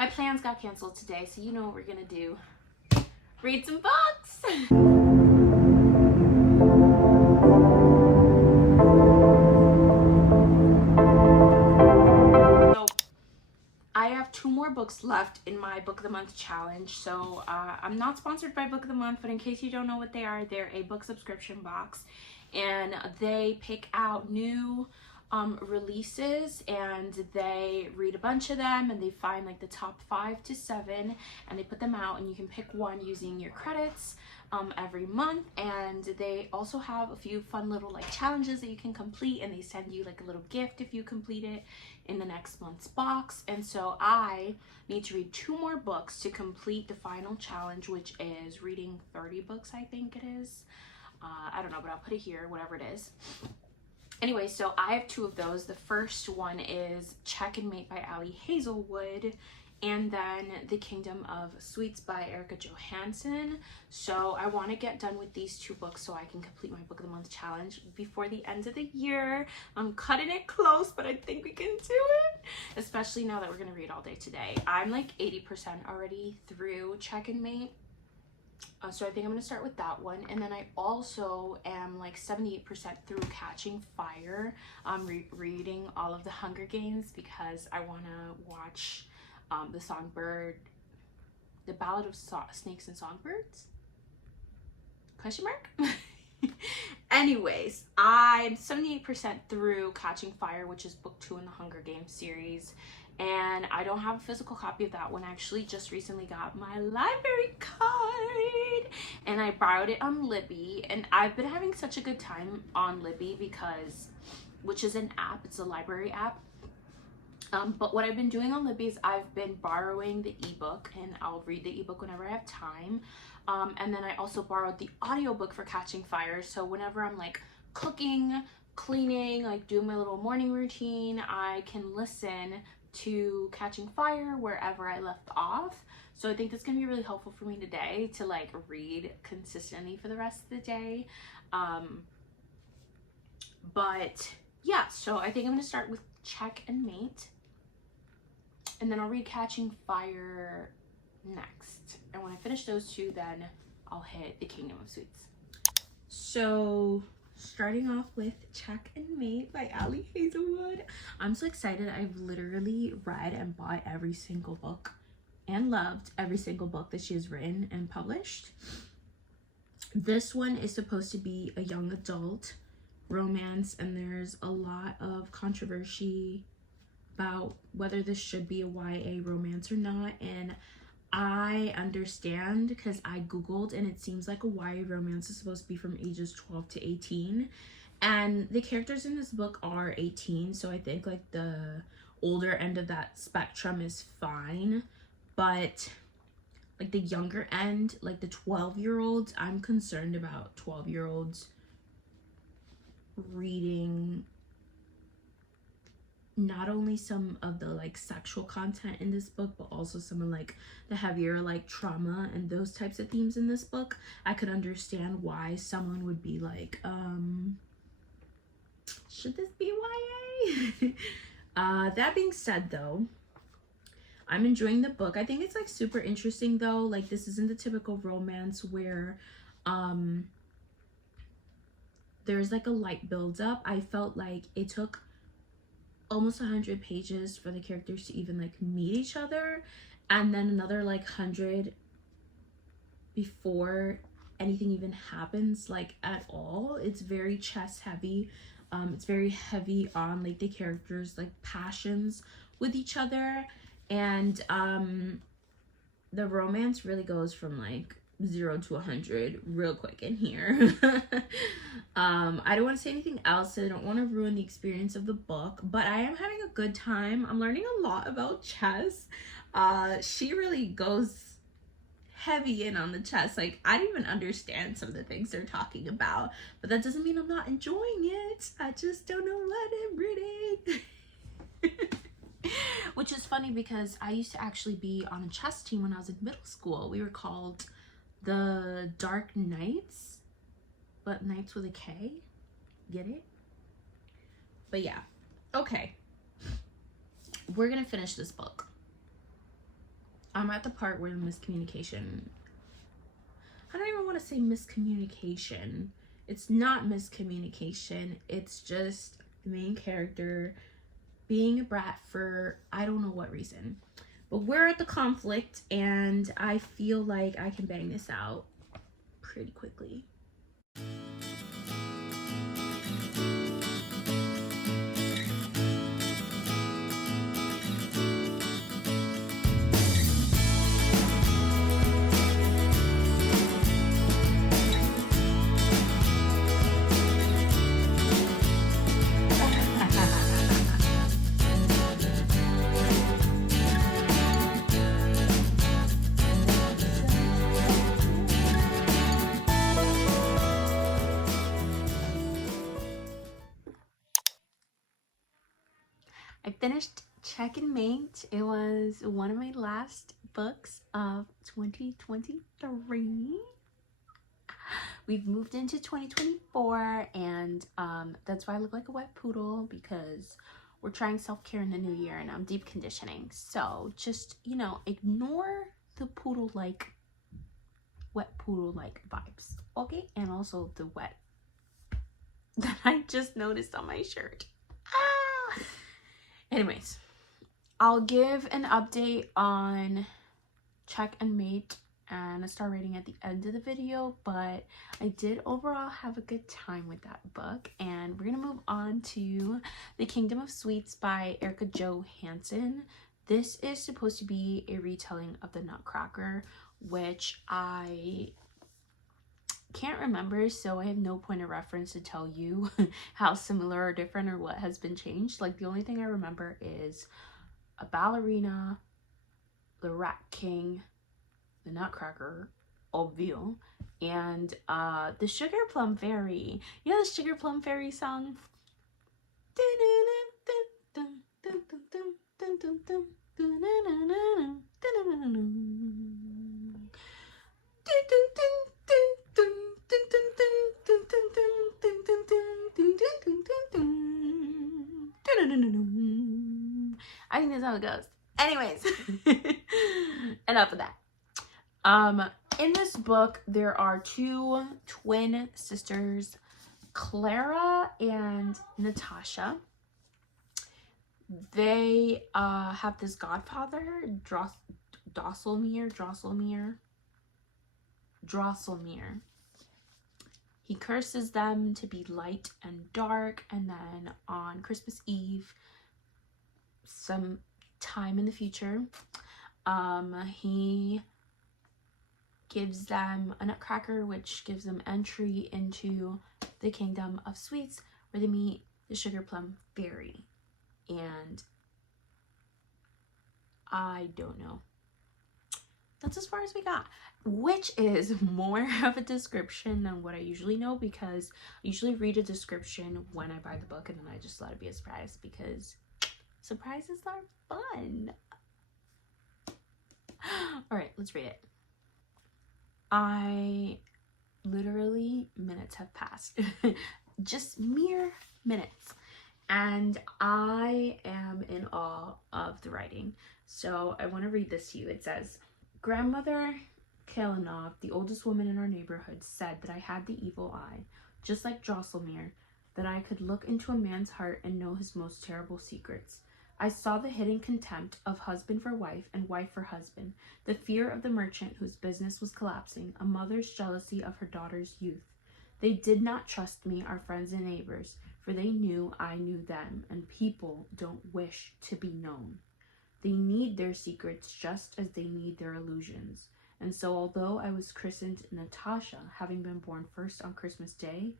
my plans got canceled today, so you know what we're gonna do. Read some books! So, I have 2 more books left in my Book of the Month challenge. So I'm not sponsored by Book of the Month, but in case you don't know what they are, they're a book subscription box, and they pick out new releases, and they read a bunch of them, and they find like the top 5 to 7, and they put them out, and you can pick one using your credits every month. And they also have a few fun little like challenges that you can complete, and they send you like a little gift if you complete it in the next month's box. And so I need to read 2 more books to complete the final challenge, which is reading 30 books, I think it is. I don't know, but I'll put it here, whatever it is. Anyway, so I have 2 of those. The first one is Check and Mate by Ali Hazelwood, and then The Kingdom of Sweets by Erica Johansson. So I want to get done with these 2 books so I can complete my Book of the Month challenge before the end of the year. I'm cutting it close, but I think we can do it, especially now that we're going to read all day today. I'm like 80% already through Check and Mate. So I think I'm going to start with that one. And then I also am like 78% through Catching Fire. I'm reading all of the Hunger Games because I want to watch the Ballad of Snakes and Songbirds? Question mark? Anyways, I'm 78% through Catching Fire, which is book 2 in the Hunger Games series. And I don't have a physical copy of that one. I actually just recently got my library card, and I borrowed it on Libby. And I've been having such a good time on Libby which is an app, it's a library app. But what I've been doing on Libby is I've been borrowing the ebook, and I'll read the ebook whenever I have time. And then I also borrowed the audiobook for Catching Fire. So whenever I'm like cooking, cleaning, like doing my little morning routine, I can listen to Catching Fire wherever I left off. So I think that's gonna be really helpful for me today to like read consistently for the rest of the day. But yeah, so I think I'm gonna start with Check and Mate, and then I'll read Catching Fire next. And when I finish those 2, then I'll hit The Kingdom of Sweets. So starting off with Check and Mate by Ali Hazelwood. I'm so excited. I've literally read and bought every single book and loved every single book that she has written and published. This one is supposed to be a young adult romance, and there's a lot of controversy about whether this should be a YA romance or not. And I understand because I googled, and it seems like a YA romance is supposed to be from ages 12 to 18, and the characters in this book are 18, so I think like the older end of that spectrum is fine. But like the younger end, like the 12-year-olds, I'm concerned about 12-year-olds reading not only some of the like sexual content in this book, but also some of like the heavier like trauma and those types of themes in this book. I could understand why someone would be like, should this be YA? That being said though, I'm enjoying the book. I think it's like super interesting though. Like this isn't the typical romance where there's like a light build up. I felt like it took almost 100 pages for the characters to even like meet each other, and then another like 100 before anything even happens like at all. It's very chest heavy. It's very heavy on like the characters like passions with each other, and the romance really goes from like 0 to 100 real quick in here. I don't want to say anything else. I don't want to ruin the experience of the book, but I am having a good time. I'm learning a lot about chess. She really goes heavy in on the chess. Like I don't even understand some of the things they're talking about, but that doesn't mean I'm not enjoying it. I just don't know what I'm reading. Which is funny because I used to actually be on a chess team when I was in middle school. We were called the Dark Knights, but Knights with a K. Get it? But yeah. Okay. We're gonna finish this book. I'm at the part where the miscommunication, I don't even want to say miscommunication. It's not miscommunication. It's just the main character being a brat for I don't know what reason. But we're at the conflict, and I feel like I can bang this out pretty quickly. I finished Checkmate. It was one of my last books of 2023. We've moved into 2024, and that's why I look like a wet poodle, because we're trying self-care in the new year and I'm deep conditioning. So just, you know, ignore the poodle-like, wet poodle-like vibes, okay? And also the wet that I just noticed on my shirt. Anyways, I'll give an update on Checkmate and a star rating at the end of the video, but I did overall have a good time with that book. And we're gonna move on to The Kingdom of Sweets by Erica Jo Hansen. This is supposed to be a retelling of The Nutcracker, which I can't remember, so I have no point of reference to tell you how similar or different or what has been changed. Like, the only thing I remember is a ballerina, the Rat King, the Nutcracker, obvio, and the Sugar Plum Fairy. You know the Sugar Plum Fairy song? I think that's how it goes. Anyways, enough of that. In this book, there are two twin sisters, Clara and Natasha. They have this godfather, Drosselmeyer. He curses them to be light and dark, and then on Christmas Eve, some time in the future, he gives them a nutcracker, which gives them entry into the Kingdom of Sweets, where they meet the Sugar Plum Fairy. And I don't know. That's as far as we got, which is more of a description than what I usually know, because I usually read a description when I buy the book, and then I just let it be a surprise, because surprises are fun. All right, let's read it. Minutes have passed. Just mere minutes. And I am in awe of the writing. So I want to read this to you. It says, Grandmother Kalinov, the oldest woman in our neighborhood, said that I had the evil eye, just like Drosselmeyer, that I could look into a man's heart and know his most terrible secrets. I saw the hidden contempt of husband for wife and wife for husband, the fear of the merchant whose business was collapsing, a mother's jealousy of her daughter's youth. They did not trust me, our friends and neighbors, for they knew I knew them, and people don't wish to be known. They need their secrets just as they need their illusions. And so although I was christened Natasha, having been born first on Christmas Day,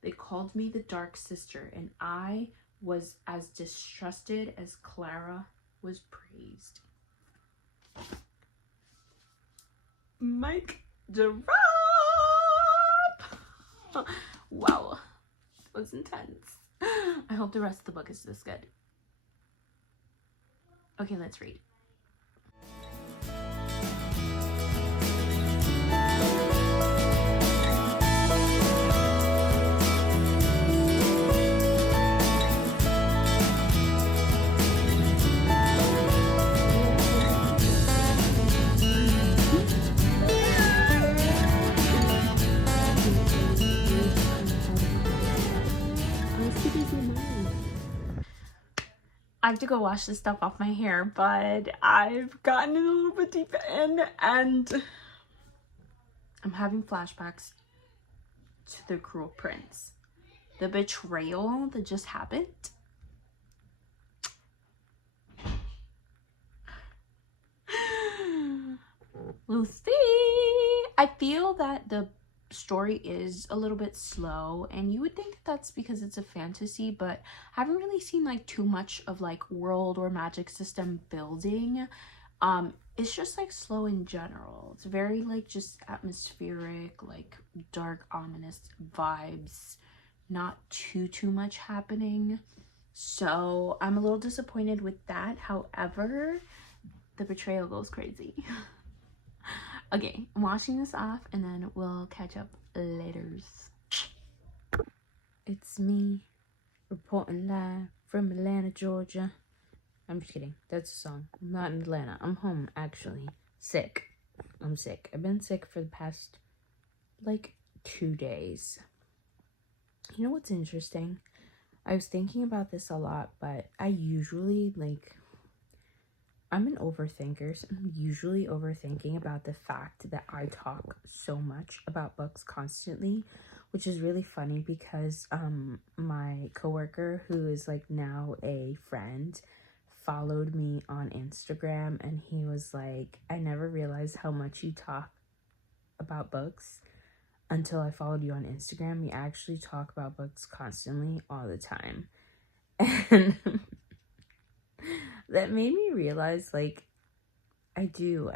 they called me the Dark Sister, and I was as distrusted as Clara was praised. Mic drop! Wow, that was intense. I hope the rest of the book is this good. Okay, let's read. I have to go wash this stuff off my hair, but I've gotten a little bit deep in and I'm having flashbacks to the Cruel Prince. The betrayal that just happened. Lucy! I feel that the story is a little bit slow, and you would think that's because it's a fantasy, but I haven't really seen like too much of like world or magic system building. It's just like slow in general. It's very like just atmospheric, like dark, ominous vibes, not too much happening. So I'm a little disappointed with that. However, the betrayal goes crazy. Okay, I'm washing this off and then we'll catch up later. It's me, reporting live from Atlanta, Georgia. I'm just kidding. That's a song. I'm not in Atlanta. I'm home, actually. Sick. I'm sick. I've been sick for the past, like, 2 days. You know what's interesting? I was thinking about this a lot, but I usually, like, I'm an overthinker, so I'm usually overthinking about the fact that I talk so much about books constantly, which is really funny because my coworker, who is like now a friend, followed me on Instagram, and he was like, I never realized how much you talk about books until I followed you on Instagram. You actually talk about books constantly all the time. And that made me realize, like, I do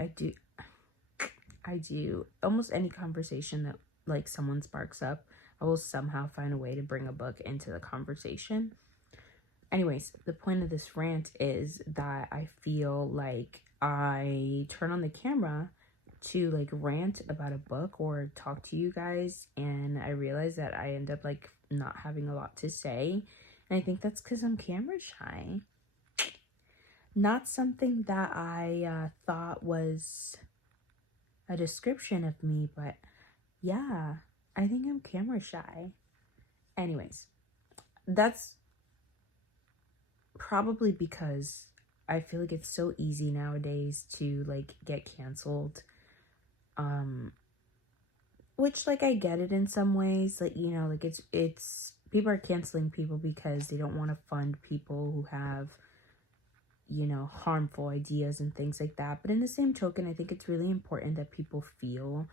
almost any conversation that like someone sparks up, I will somehow find a way to bring a book into the conversation. Anyways, the point of this rant is that I feel like I turn on the camera to like rant about a book or talk to you guys, and I realize that I end up like not having a lot to say, and I think that's because I'm camera shy. Not something that I thought was a description of me, but yeah, I think I'm camera shy. Anyways, that's probably because I feel like it's so easy nowadays to like get canceled. Which like I get it in some ways, like, you know, like it's people are canceling people because they don't want to fund people who have, you know, harmful ideas and things like that. But in the same token, I think it's really important that people feel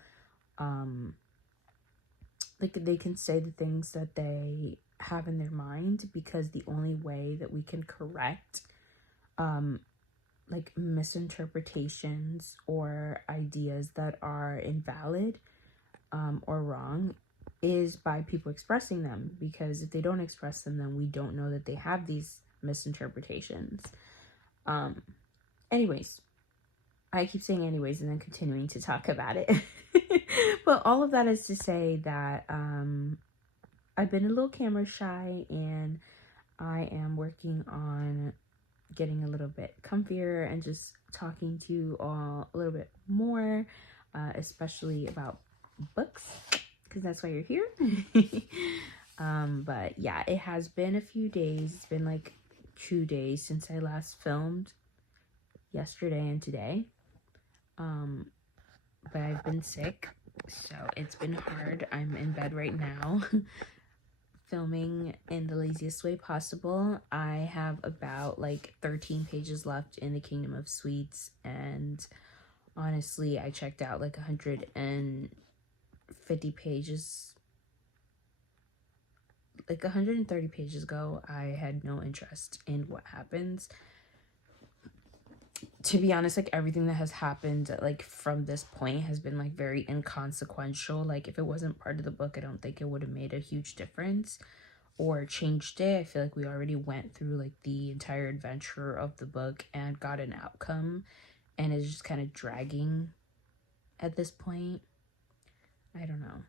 like they can say the things that they have in their mind, because the only way that we can correct like misinterpretations or ideas that are invalid or wrong is by people expressing them, because if they don't express them, then we don't know that they have these misinterpretations. Anyways, I keep saying anyways and then continuing to talk about it. But all of that is to say that I've been a little camera shy, and I am working on getting a little bit comfier and just talking to you all a little bit more, especially about books, because that's why you're here. But yeah, it has been a few days. It's been like 2 days since I last filmed, yesterday and today. But I've been sick, so it's been hard. I'm in bed right now filming in the laziest way possible. I have about like 13 pages left in the Kingdom of Sweets, and honestly, I checked out like 150 pages. Like 130 pages ago, I had no interest in what happens. To be honest, like everything that has happened like from this point has been like very inconsequential. Like if it wasn't part of the book, I don't think it would have made a huge difference or changed it. I feel like we already went through like the entire adventure of the book and got an outcome, and it's just kind of dragging at this point. I don't know.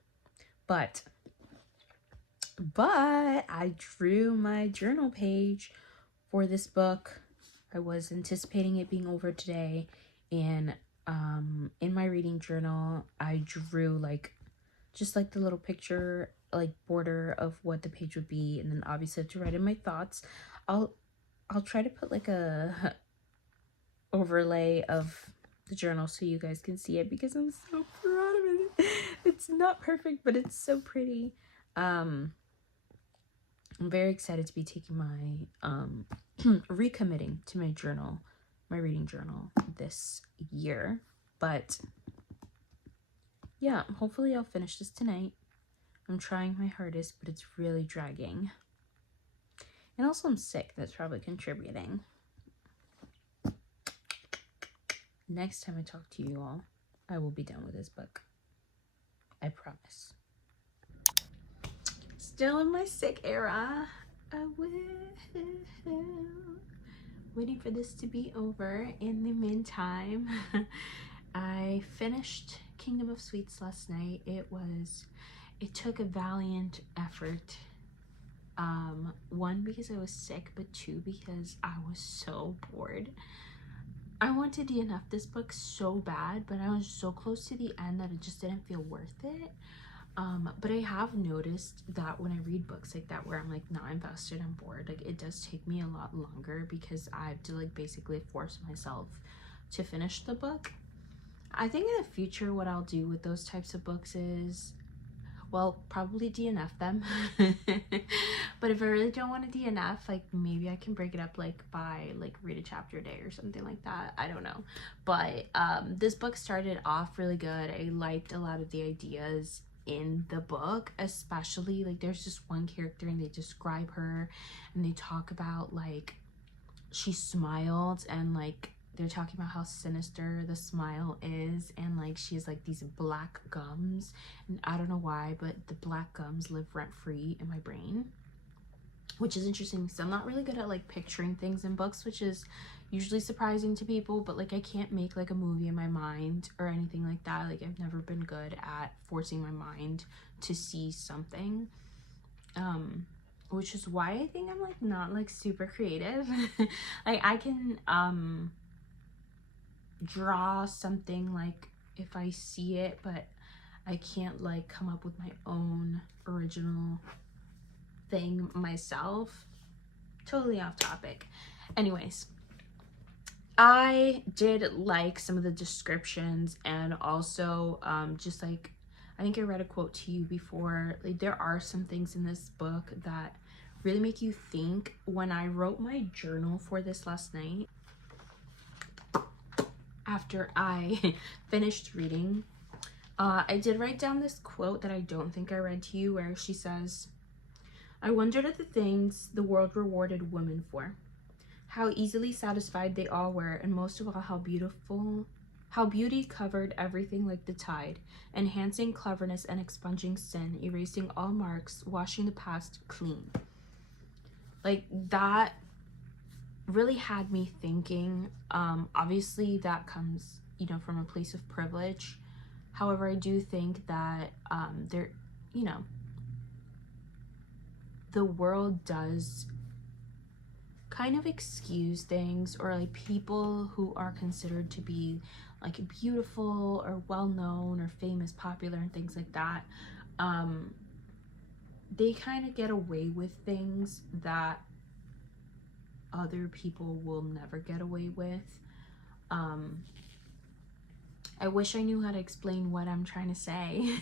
But I drew my journal page for this book. I was anticipating it being over today, and in my reading journal I drew like just like the little picture like border of what the page would be, and then obviously I have to write in my thoughts. I'll try to put like a overlay of the journal so you guys can see it, because I'm so proud of it. It's not perfect, but it's so pretty. I'm very excited to be taking my recommitting to my journal, my reading journal this year. But yeah, hopefully I'll finish this tonight. I'm trying my hardest, but it's really dragging. And also I'm sick. That's probably contributing. Next time I talk to you all, I will be done with this book. I promise. Still in my sick era. I will. Waiting for this to be over. In the meantime, I finished Kingdom of Sweets last night. It took a valiant effort. One, because I was sick, but two, because I was so bored. I wanted to DNF this book so bad, but I was so close to the end that it just didn't feel worth it. But I have noticed that when I read books like that where I'm like not invested and bored, like it does take me a lot longer because I have to like basically force myself to finish the book. I think in the future what I'll do with those types of books is, well, probably DNF them. But if I really don't want to DNF, like maybe I can break it up like by like read a chapter a day or something like that. I don't know. But this book started off really good. I liked a lot of the ideas in the book, especially like there's just one character and they describe her and they talk about like she smiled, and like they're talking about how sinister the smile is, and like she has like these black gums, and I don't know why, but the black gums live rent-free in my brain, which is interesting because I'm not really good at like picturing things in books, which is usually surprising to people. But like I can't make like a movie in my mind or anything like that. Like I've never been good at forcing my mind to see something, which is why I think I'm like not like super creative. Like I can draw something like if I see it, but I can't like come up with my own original thing myself. Totally off topic. Anyways, I did like some of the descriptions, and also just like I think I read a quote to you before, like there are some things in this book that really make you think. When I wrote my journal for this last night, after I finished reading, I did write down this quote that I don't think I read to you, where she says, "I wondered at the things the world rewarded women for, how easily satisfied they all were, and most of all, how beauty covered everything like the tide, enhancing cleverness and expunging sin, erasing all marks, washing the past clean." Like that really had me thinking. Obviously that comes, you know, from a place of privilege. However, I do think that there, you know, the world does kind of excuse things, or like people who are considered to be like beautiful or well-known or famous, popular, and things like that. They kind of get away with things that other people will never get away with. I wish I knew how to explain what I'm trying to say.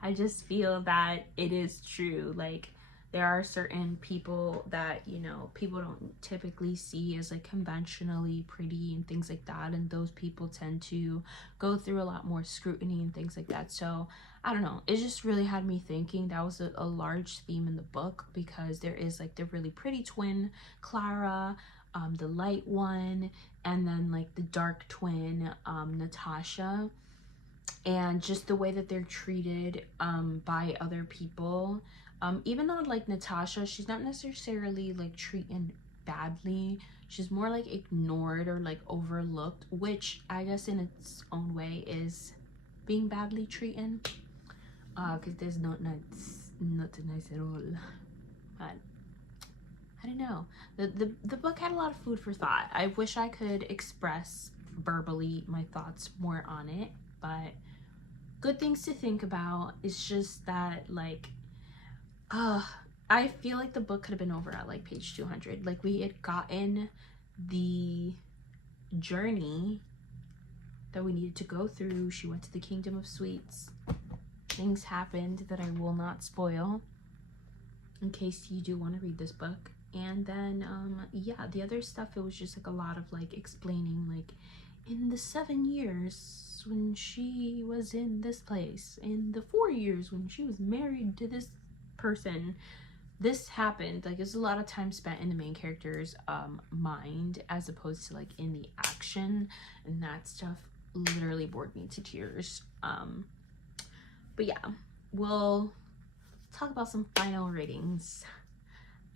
I just feel that it is true. Like there are certain people that, you know, people don't typically see as like conventionally pretty and things like that, and those people tend to go through a lot more scrutiny and things like that. So I don't know, it just really had me thinking. That was a large theme in the book, because there is like the really pretty twin Clara, the light one, and then like the dark twin, Natasha, and just the way that they're treated by other people. Even though like Natasha, she's not necessarily like treated badly, she's more like ignored or like overlooked, which I guess in its own way is being badly treated, because there's not nice at all. But I don't know. The book had a lot of food for thought. I wish I could express verbally my thoughts more on it, but good things to think about. It's just that like, I I feel like the book could have been over at like page 200. Like we had gotten the journey that we needed to go through. She went to the Kingdom of Sweets. Things happened that I will not spoil in case you do want to read this book. And then yeah, the other stuff, it was just like a lot of like explaining, like in the 7 years when she was in this place, in the 4 years when she was married to this person, this happened. Like there's a lot of time spent in the main character's mind as opposed to like in the action, and that stuff literally bored me to tears. But yeah, we'll talk about some final ratings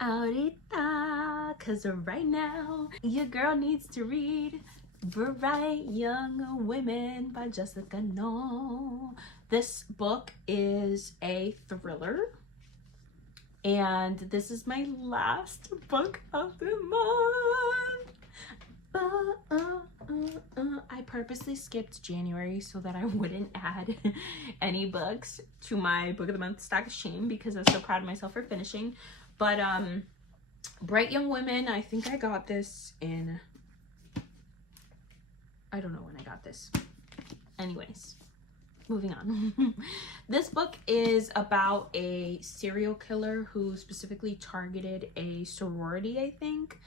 ahorita, cause right now your girl needs to read Bright Young Women by Jessica Knoll. This book is a thriller, and this is my last book of the month. I purposely skipped January so that I wouldn't add any books to my book of the month stack of shame, because I was so proud of myself for finishing. But Bright Young Women, I think I got this in, I don't know when I got this. Anyways, moving on. This book is about a serial killer who specifically targeted a sorority, I think.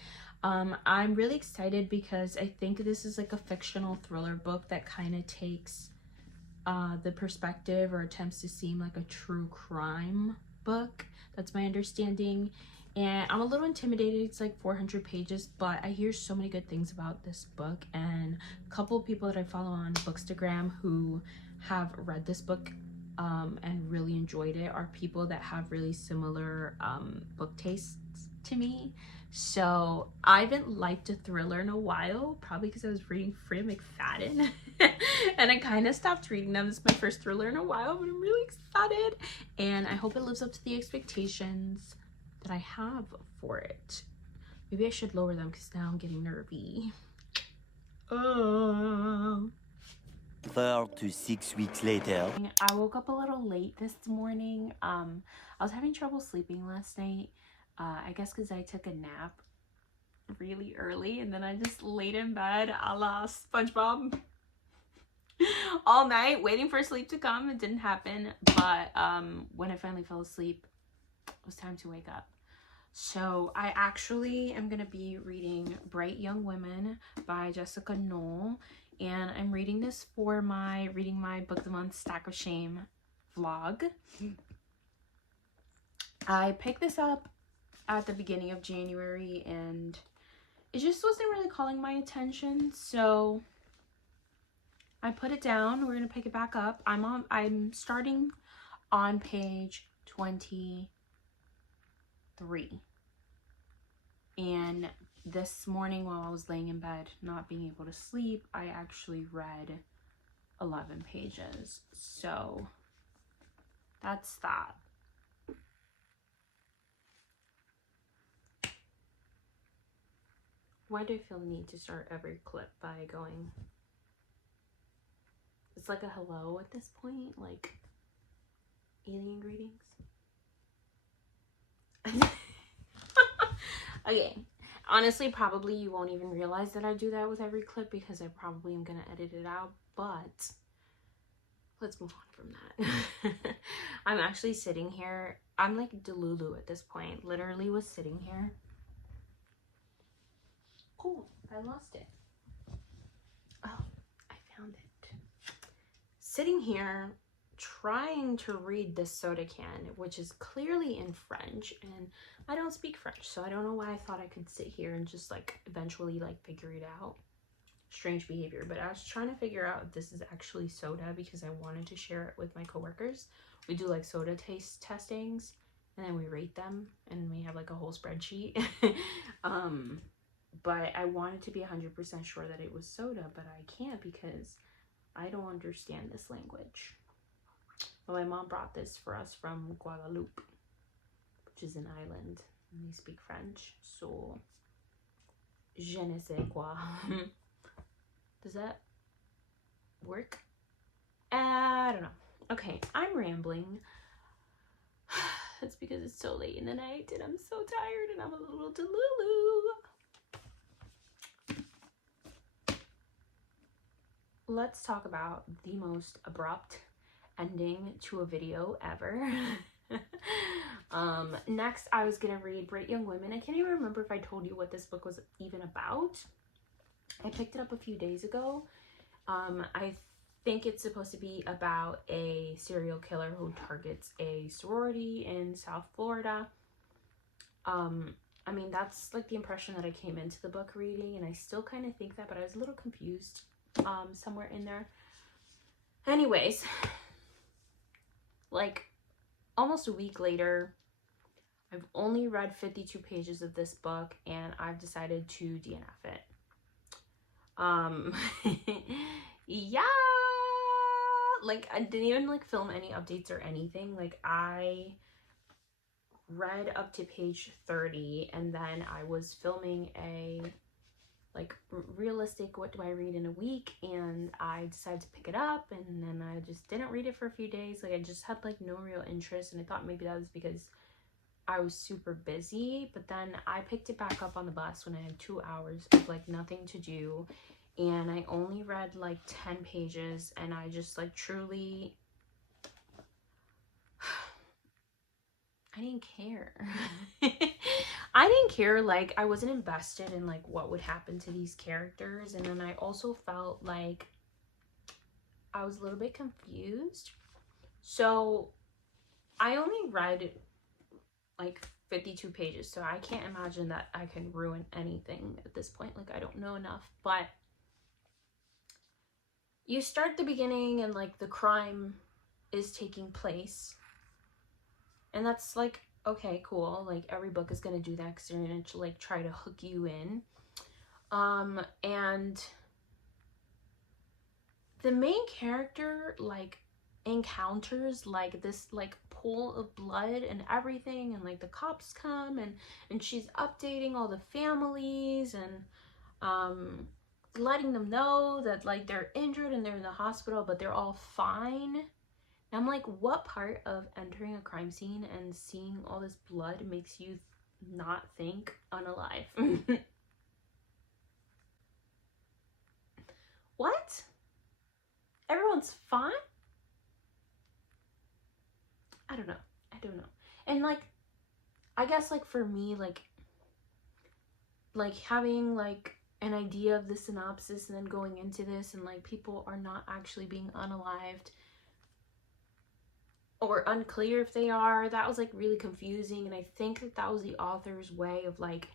I'm really excited because I think this is like a fictional thriller book that kind of takes the perspective, or attempts to seem like a true crime book. That's my understanding. And I'm a little intimidated. It's like 400 pages, but I hear so many good things about this book, and a couple of people that I follow on Bookstagram who have read this book and really enjoyed it are people that have really similar book tastes to me. So I haven't liked a thriller in a while, probably because I was reading Freida McFadden and I kind of stopped reading them. This is my first thriller in a while, but I'm really excited, and I hope it lives up to the expectations that I have for it. Maybe I should lower them because now I'm getting nervy. 4 to 6 weeks later. I woke up a little late this morning. I was having trouble sleeping last night. I guess because I took a nap really early, and then I just laid in bed a la SpongeBob all night waiting for sleep to come. It didn't happen, but when I finally fell asleep, it was time to wake up. So I actually am going to be reading Bright Young Women by Jessica Knoll, and I'm reading this for my Reading My Book of the Month Stack of Shame vlog. I picked this up at the beginning of January, and it just wasn't really calling my attention, so I put it down. We're gonna pick it back up. I'm starting on page 23, and this morning while I was laying in bed not being able to sleep, I actually read 11 pages, so that's that. Why do I feel the need to start every clip by going, it's like a hello at this point, like alien greetings? Okay, honestly, probably you won't even realize that I do that with every clip because I probably am gonna edit it out, but let's move on from that. I'm actually sitting here, I'm like Delulu at this point, literally was sitting here. Oh, I lost it. Oh, I found it. Sitting here trying to read this soda can, which is clearly in French, and I don't speak French, so I don't know why I thought I could sit here and just like eventually like figure it out. Strange behavior, but I was trying to figure out if this is actually soda because I wanted to share it with my coworkers. We do like soda taste testings, and then we rate them, and we have like a whole spreadsheet. But I wanted to be 100% sure that it was soda, but I can't because I don't understand this language. Well, my mom brought this for us from Guadeloupe, which is an island, and they speak French, so je ne sais quoi. Does that work? I don't know. Okay, I'm rambling. It's because it's so late in the night and I'm so tired and I'm a little delulu. Let's talk about the most abrupt ending to a video ever. Next, I was gonna read Bright Young Women. I can't even remember if I told you what this book was even about. I picked it up a few days ago. I think it's supposed to be about a serial killer who targets a sorority in South Florida. I mean, that's like the impression that I came into the book reading, and I still kind of think that, but I was a little confused somewhere in there. Anyways, like almost a week later, I've only read 52 pages of this book and I've decided to DNF it. Yeah, like I didn't even like film any updates or anything. Like I read up to page 30 and then I was filming a like realistic what do I read in a week, and I decided to pick it up and then I just didn't read it for a few days. Like I just had like no real interest, and I thought maybe that was because I was super busy. But then I picked it back up on the bus when I had 2 hours of like nothing to do, and I only read like 10 pages, and I just like truly I didn't care. I didn't care. Like I wasn't invested in like what would happen to these characters, and then I also felt like I was a little bit confused. So I only read like 52 pages, so I can't imagine that I can ruin anything at this point. Like I don't know enough, but you start the beginning and like the crime is taking place, and that's like okay, cool. Like every book is gonna do that because they're gonna like try to hook you in. And the main character like encounters like this like pool of blood and everything, and like the cops come and she's updating all the families and letting them know that like they're injured and they're in the hospital but they're all fine. And I'm like, what part of entering a crime scene and seeing all this blood makes you not think unalive? What? Everyone's fine? I don't know. And like, I guess like for me, like having like an idea of the synopsis and then going into this and like people are not actually being unalived or unclear if they are, that was like really confusing. And I think that that was the author's way of like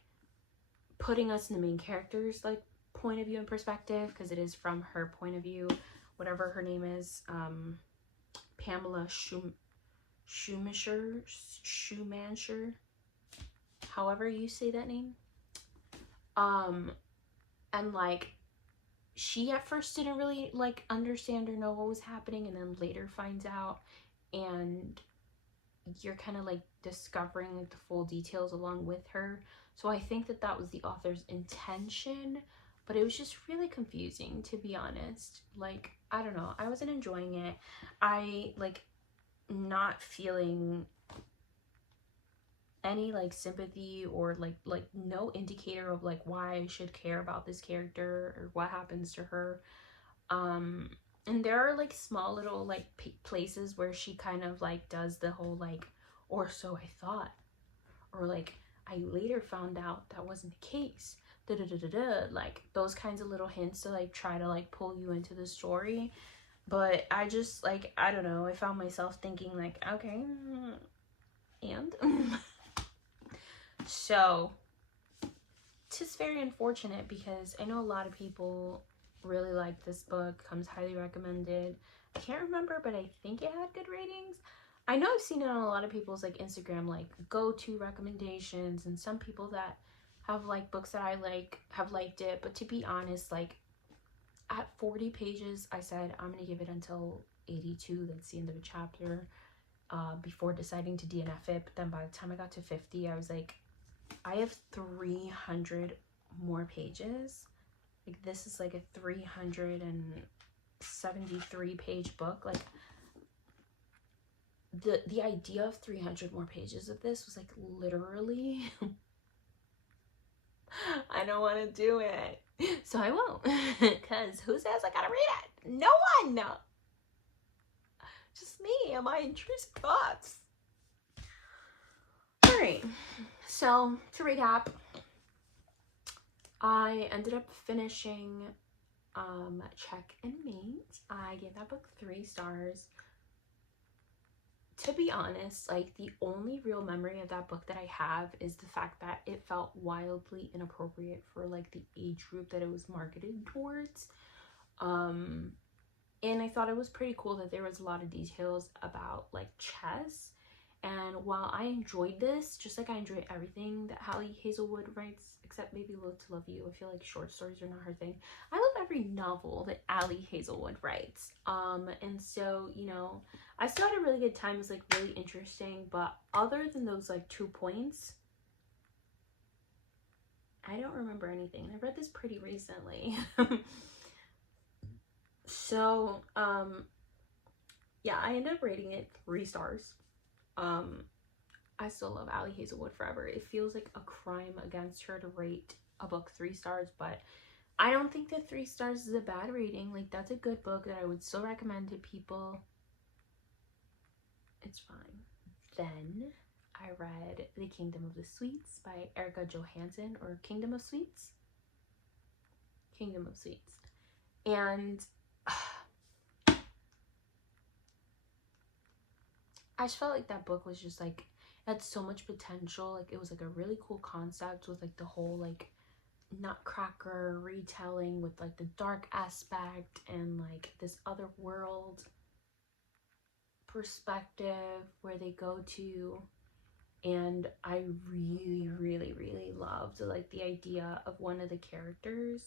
putting us in the main character's like point of view and perspective, because it is from her point of view, whatever her name is, Pamela Schumacher, however you say that name. And like she at first didn't really like understand or know what was happening, and then later finds out, and you're kind of like discovering like the full details along with her. So I think that that was the author's intention, but it was just really confusing, to be honest. Like I don't know, I wasn't enjoying it. I like not feeling any like sympathy or like no indicator of like why I should care about this character or what happens to her. And there are like small little like places where she kind of like does the whole like, or so I thought, or like I later found out that wasn't the case, da da da da da, like those kinds of little hints to like try to like pull you into the story. But I just like, I don't know, I found myself thinking like, okay, and so it's very unfortunate because I know a lot of people really like this book, comes highly recommended. I can't remember, but I think it had good ratings. I know I've seen it on a lot of people's like Instagram like go-to recommendations, and some people that have like books that I like have liked it. But to be honest, like at 40 pages I said I'm gonna give it until 82, that's the end of a chapter, before deciding to DNF it. But then by the time I got to 50, I was like, I have 300 more pages. Like this is like a 373 page book. Like the idea of 300 more pages of this was like literally I don't want to do it, so I won't, because who says I gotta read it? No one. Just me and my intrusive thoughts. All right, so to recap, I ended up finishing Check and Mate. I gave that book 3 stars. To be honest, like, the only real memory of that book that I have is the fact that it felt wildly inappropriate for like the age group that it was marketed towards. And I thought it was pretty cool that there was a lot of details about like chess. And while I enjoyed this, just like I enjoy everything that Ali Hazelwood writes, except maybe Live to Love You, I feel like short stories are not her thing. I love every novel that Ali Hazelwood writes. And so, you know, I still had a really good time. It was like really interesting, but other than those like 2 points, I don't remember anything. I read this pretty recently. So, yeah, I ended up rating it 3 stars. I still love Ali Hazelwood forever. It feels like a crime against her to rate a book 3 stars, but I don't think that 3 stars is a bad rating. Like, that's a good book that I would still recommend to people. It's fine. Then I read The Kingdom of the Sweets by Erica Johansson, or Kingdom of Sweets? Kingdom of Sweets. And I just felt like that book was just like, it had so much potential. Like, it was like a really cool concept with like the whole like Nutcracker retelling with like the dark aspect and like this other world perspective where they go to. And I really loved like the idea of one of the characters,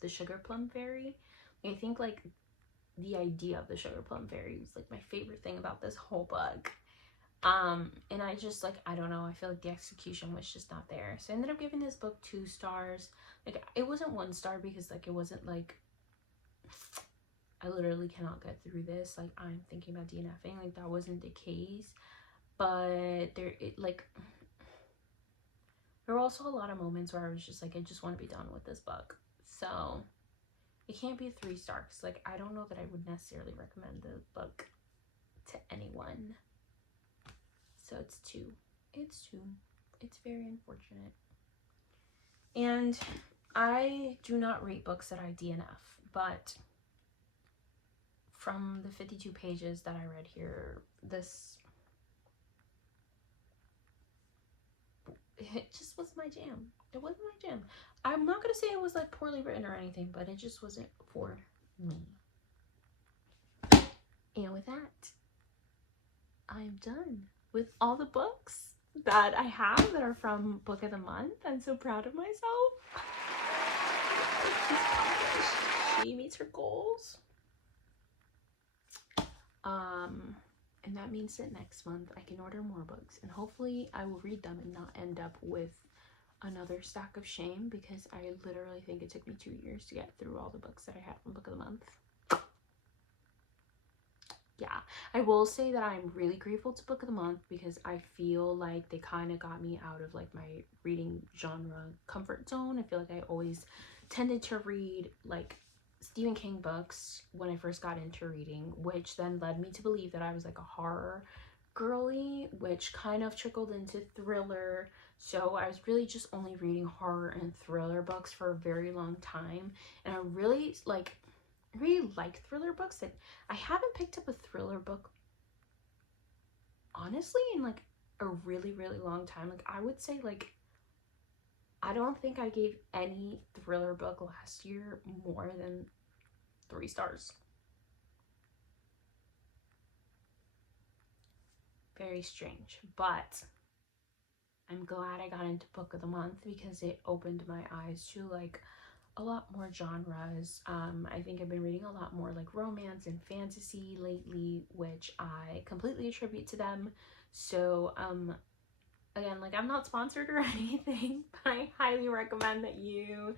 the Sugar Plum Fairy. I think like the idea of the Sugar Plum Fairy was like my favorite thing about this whole book. And I just like, I don't know, I feel like the execution was just not there. So I ended up giving this book 2 stars. Like, it wasn't 1 star because like it wasn't like, I literally cannot get through this, like I'm thinking about DNFing, like that wasn't the case. But there were also a lot of moments where I was just like, I just want to be done with this book. So it can't be a 3 star because like I don't know that I would necessarily recommend the book to anyone. So it's 2. It's 2. It's very unfortunate. And I do not rate books that I DNF, but from the 52 pages that I read here, it just was my jam. It wasn't my jam. I'm not gonna say it was like poorly written or anything, but it just wasn't for me. And with that, I'm done with all the books that I have that are from Book of the Month. I'm so proud of myself. She meets her goals. And that means that next month I can order more books, and hopefully I will read them and not end up with another stack of shame, because I literally think it took me 2 years to get through all the books that I had from Book of the Month. Yeah, I will say that I'm really grateful to Book of the Month because I feel like they kind of got me out of like my reading genre comfort zone. I feel like I always tended to read like Stephen King books when I first got into reading, which then led me to believe that I was like a horror girly, which kind of trickled into thriller. So I was really just only reading horror and thriller books for a very long time, and I really like thriller books. That I haven't picked up a thriller book honestly in like a really long time. Like, I would say like, I don't think I gave any thriller book last year more than 3 stars. Very strange, but I'm glad I got into Book of the Month because it opened my eyes to like a lot more genres. I think I've been reading a lot more like romance and fantasy lately, which I completely attribute to them. So again, like, I'm not sponsored or anything, but I highly recommend that you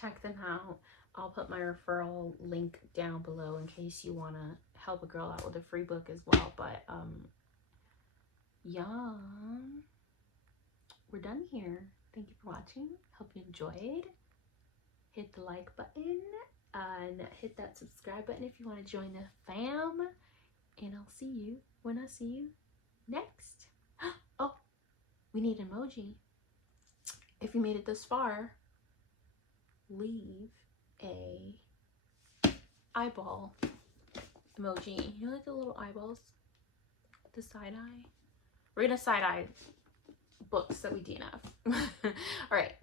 check them out. I'll put my referral link down below in case you want to help a girl out with a free book as well. But yeah, we're done here. Thank you for watching. Hope you enjoyed. Hit the like button and hit that subscribe button if you want to join the fam. And I'll see you when I see you next. Oh, we need emoji. If you made it this far, leave a eyeball emoji. You know, like the little eyeballs? The side eye? We're gonna side eye books that we DNF. All right.